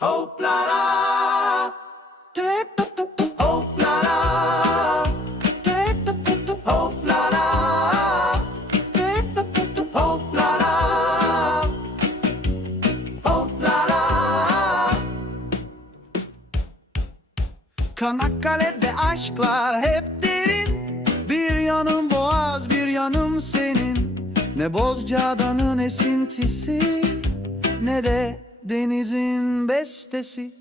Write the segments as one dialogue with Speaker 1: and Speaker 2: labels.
Speaker 1: Hoplara. Hoplara. Hoplara. Hoplara. Hoplara. Kanakkale'de aşklar hep derin Bir yanım boğaz bir yanım senin Ne Bozcaada'nın esintisi Ne de denizin bestesi.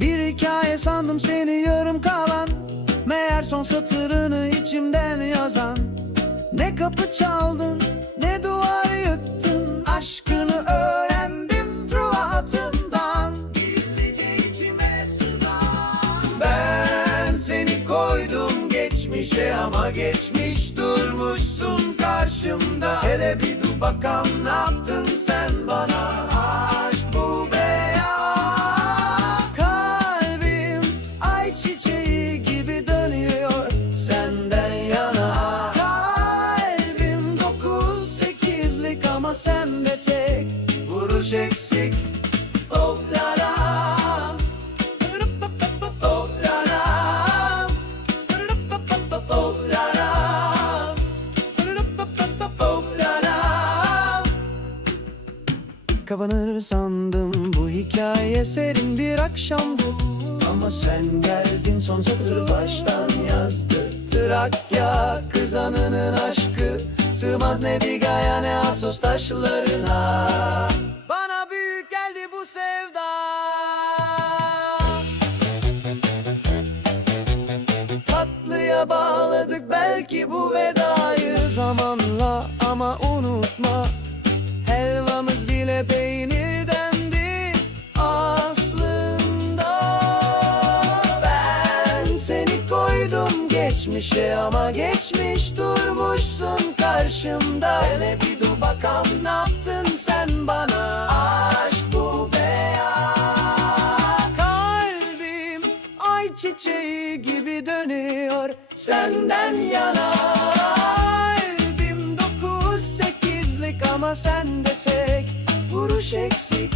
Speaker 1: Bir hikaye sandım seni yarım kalan. Meğer son satırını içimden yazan. Ne kapı çaldın ne duvar yıktın. Aşkını öğrendim truatımdan Gizlice içime sızan. Ben seni koydum geçmişe ama geçmiş durmuşsun karşımda. Hele bir dur bakalım ne yaptın vuruş eksik Oplaram Kapanır sandım bu hikaye serin bir akşamdı Ama sen geldin son satır baştan yazdı. Trakya kızanının aşkı Sığmaz ne Bigaya ne Asos taşlarına geçmişe ama geçmiş durmuşsun karşımda. Hele bir dur bakalım ne yaptın sen bana? Aşk bu be ya. Kalbim ay çiçeği gibi dönüyor senden yana. Kalbim dokuz sekizlik ama sende tek vuruş eksik